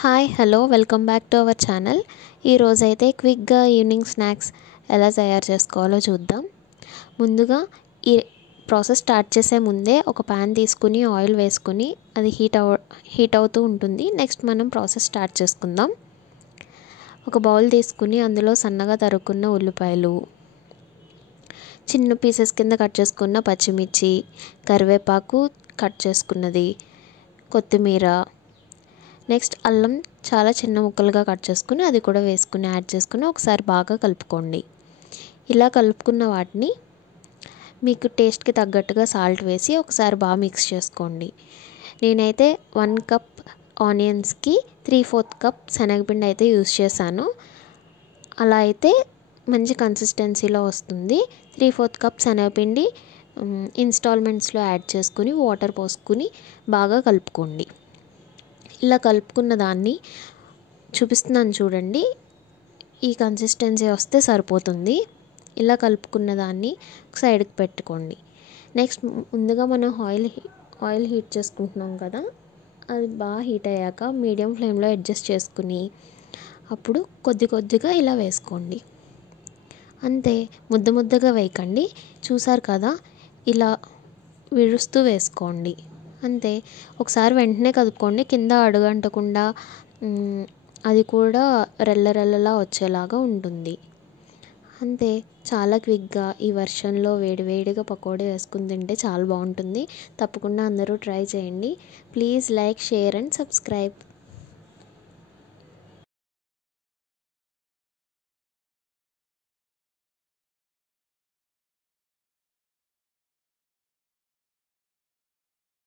Hi hello welcome back to our channel. ఈరోజైతే క్విక్గా evening snacks ఎలా తయారు చేసుకోవాలో చూద్దాం. ముందుగా ఈ ప్రాసెస్ స్టార్ట్ చేసే ముందే ఒక ప్యాన్ తీసుకుని ఆయిల్ వేసుకుని అది హీట్ అవుతూ ఉంటుంది. నెక్స్ట్ మనం ప్రాసెస్ స్టార్ట్ చేసుకుందాం. ఒక బౌల్ తీసుకుని అందులో సన్నగా తరుక్కున్న ఉల్లిపాయలు, చిన్న పీసెస్ కింద కట్ చేసుకున్న పచ్చిమిర్చి, కరివేపాకు కట్ చేసుకున్నది, కొత్తిమీర, నెక్స్ట్ అల్లం చాలా చిన్న ముక్కలుగా కట్ చేసుకుని అది కూడా వేసుకుని యాడ్ చేసుకుని ఒకసారి బాగా కలుపుకోండి. ఇలా కలుపుకున్న వాటిని మీకు టేస్ట్కి తగ్గట్టుగా సాల్ట్ వేసి ఒకసారి బాగా మిక్స్ చేసుకోండి. నేనైతే 1 కప్ ఆనియన్స్కి 3/4 కప్ శనగపిండి అయితే యూస్ చేశాను. అలా అయితే మంచి కన్సిస్టెన్సీలో వస్తుంది. 3/4 కప్ శనగపిండి ఇన్స్టాల్మెంట్స్లో యాడ్ చేసుకుని వాటర్ పోసుకుని బాగా కలుపుకోండి. ఇలా కలుపుకున్న దాన్ని చూపిస్తున్నాను చూడండి. ఈ కన్సిస్టెన్సీ వస్తే సరిపోతుంది. ఇలా కలుపుకున్న దాన్ని ఒక సైడ్కి పెట్టుకోండి. నెక్స్ట్ ముందుగా మనం ఆయిల్ హీట్ చేసుకుంటున్నాం కదా, అది బాగా హీట్ అయ్యాక మీడియం ఫ్లేమ్లో అడ్జస్ట్ చేసుకుని అప్పుడు కొద్దిగా ఇలా వేసుకోండి. అంతే, ముద్దగా వేయకండి. చూసారు కదా, ఇలా విడుస్తూ వేసుకోండి. అంతే, ఒకసారి వెంటనే కలుపుకోండి. కింద అడుగంటకుండా అది కూడా రెల్లలా వచ్చేలాగా ఉంటుంది. అంతే, చాలా క్విక్గా ఈ వర్షన్లో వేడివేడిగా పకోడీ వేసుకుని తింటే చాలా బాగుంటుంది. తప్పకుండా అందరూ ట్రై చేయండి. Please like, share and subscribe.